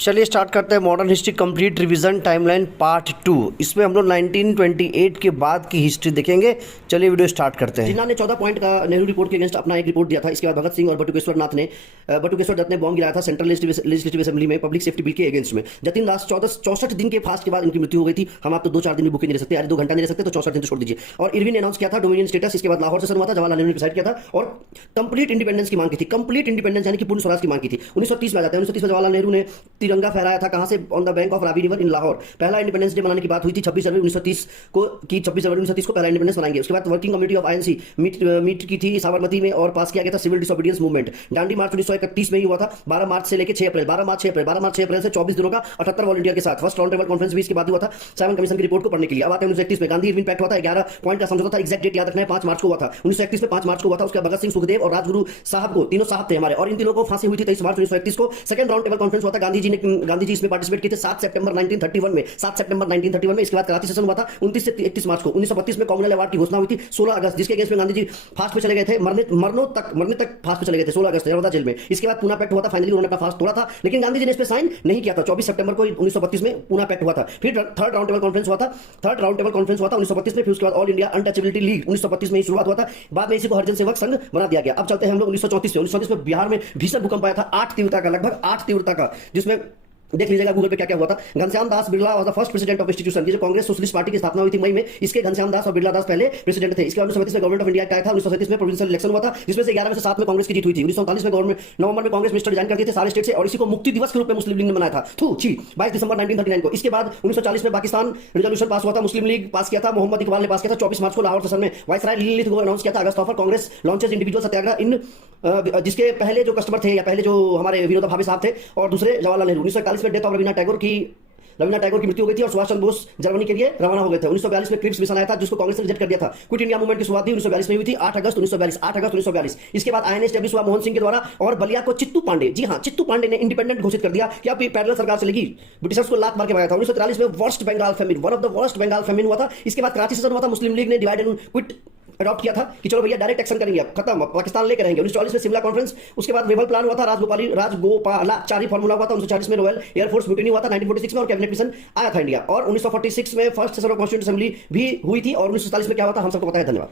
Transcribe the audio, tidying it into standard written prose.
चलिए स्टार्ट करते हैं modern history complete revision timeline part 2। इसमें हम लोग 1928 के बाद की हिस्ट्री देखेंगे। चलिए वीडियो स्टार्ट करते हैं। जिन्ना ने 14 पॉइंट का नेहरू रिपोर्ट के अगेंस्ट अपना एक रिपोर्ट दिया था। इसके बाद भगत सिंह और बटुकेश्वर दत्त ने बॉम्ब गिराया था सेंट्रल लेजिस्लेटिव असेंबली में पब्लिक सेफ्टी बिल के अगेंस्ट में। जतिन दास 64 दिन के फास्ट के बाद उनकी मृत्यु हो गई थी। हम आप तो 2-4 दिन भी भूखे नहीं रह सकते, आज 2 घंटा नहीं रह सकते, तो 64 दिन तो छोड़ दीजिए। और इरविन ने अनाउंस किया था डोमिनियन स्टेटस। इसके बाद लाहौर से शुरू हुआ था, जवाहरलाल नेहरू ने डिसाइड किया था और कंप्लीट इंडिपेंडेंस की मांग की थी। कंप्लीट इंडिपेंडेंस यानी कि पूर्ण स्वराज की मांग की थी। 1930 में आ जाता है। 1930 में जवाहरलाल नेहरू ने तिरंगा फहराया था। कहां से? On the bank of Ravi river in Lahore. पहला इंडिपेंडेंस डे मनाने की बात हुई थी 26 जनवरी 1930 को, कि 26 जनवरी 1930 को पहला इंडिपेंडेंस मनाएंगे। उसके बाद working committee of INC meet की थी साबरमती में और पास किया गया था civil disobedience movement. Dandi march 1931 में ही हुआ था, 12 मार्च से लेकर 6 अप्रैल 12 मार्च 6 अप्रैल से 24 दिनों का 78 वॉलंटियर के साथ। फर्स्ट राउंड टेबल कॉन्फ्रेंस भी इसके बाद हुआ था साइमन कमीशन की रिपोर्ट को पढ़ने के लिए। अब आते हैं 1931 में गांधी इरविन पैक्ट हुआ था। 11 पॉइंट का समझौता था। एग्जैक्ट डेट याद रखना है, 5 मार्च को हुआ था। 1931 में 5 मार्च को हुआ था। उसके भगत सिंह, सुखदेव और राजगुरु साहब को, तीनों साहब थे हमारे, और इन तीनों को फांसी हुई थी 23 मार्च 1931 को। सेकंड राउंड टेबल कॉन्फ्रेंस हुआ था। गांधी जी इसमें पार्टिसिपेट किए थे 7 सितंबर 1931 में। इसके बाद कराची सेशन हुआ था 29 से 31 मार्च को। 1932 में कॉमनवेल्थ अवार्ड की घोषणा हुई थी 16 अगस्त, जिसके अगेंस्ट में गांधी जी फास्ट पे चले गए थे, मरने तक फास्ट पे चले गए थे 16 अगस्त नर्मदा जेल में। इसके बाद पूना पैक्ट हुआ था। फाइनली उन्होंने अपना फास्ट तोड़ा था, लेकिन गांधी जी ने इस पे साइन नहीं किया था। 24 सितंबर को 1932 में पूना पैक्ट हुआ था। फिर थर्ड राउंड टेबल कॉन्फ्रेंस हुआ था 1932 में। फिर उसके बाद ऑल इंडिया अनटचेबिलिटी लीग 1932 में ही शुरुआत हुआ था। बाद में इसी को हरिजन सेवक संघ बना दिया गया। अब चलते हैं हम लोग 1934 में बिहार में भीषण भूकंप आया था 8 तीव्रता का, लगभग 8 तीव्रता का, जिसमें देख लीजिएगा गूगल पे क्या क्या हुआ था। Ghanshyam Das Birla was the first president of institution. ये जो कांग्रेस सोशलिस्ट पार्टी की स्थापना हुई थी मई में, इसके घनश्याम दास और बिरला दास पहले प्रेसिडेंट थे। इसके बाद 1937 में गवर्नमेंट ऑफ इंडिया आया था। 1937 में प्रोविंशियल इलेक्शन हुआ था, जिसमें से 11 में से 7 में कांग्रेस की जीत हुई थी। 1939 में गवर्नमेंट नवंबर में कांग्रेस मिनिस्टर रिजाइन कर दिए थे सारे स्टेट से, और इसी को मुक्ति दिवस के रूप में मुस्लिम लीग ने मनाया था 22 दिसंबर 1939 को। इसके बाद 1940 में पाकिस्तान रेजोल्यूशन पास हुआ था, मुस्लिम लीग पास किया था, मोहम्मद इकबाल ने पास किया था 24 मार्च को लाहौर सेशन में। वाइसराय लिलिथ को अनाउंस किया था अगस्त ऑफर कांग्रेस लॉन्चेस इंडिविजुअल सत्याग्रह इन, जिसके पहले जो कस्टमर थे या पहले जो हमारे विनोबा भावे साहब थे और दूसरे जवाहरलाल नेहरू। 1941 में डेथ ऑफ रवींद्रनाथ टैगोर की मृत्यु हो गई थी और सुभाष चंद्र बोस जर्मनी के लिए रवाना हो गए थे। 1942 में क्रिप्स मिशन आया था, जिसको कांग्रेस ने रिजेक्ट कर दिया था। क्विट इंडिया मूवमेंट की शुरुआत भी 1942 में हुई थी 8 अगस्त 1942। इसके बाद आईएनए एस्टैब्लिश हुआ मोहन सिंह के द्वारा, और बलिया को चित्तू पांडे, जी हां, चित्तू पांडे ने इंडिपेंडेंट घोषित कर दिया कि अब पैरेलल सरकार चलेगी। ब्रिटिशर्स को लात मार के भगाया था। 1943 में worst Bengal famine, one of the worst Bengal famine हुआ था। इसके बाद कराची सेशन हुआ था। मुस्लिम लीग ने डिवाइड एंड क्विट अडॉप्ट किया था कि चलो भैया डायरेक्ट एक्शन करेंगे, अब खत्म, पाकिस्तान लेकर रहेंगे। 1940 में शिमला कॉन्फ्रेंस। उसके बाद वेबल प्लान हुआ था, राजगोपालाचारी फॉर्मूला हुआ था। 1940 में रॉयल एयरफोर्स म्यूटिनी हुआ था 1946 में, और कैबिनेट मिशन आया था इंडिया। और 1946 में first session of constituent assembly भी हुई थी। और 1947 में क्या हुआ था हम सबको पता है। धन्यवाद।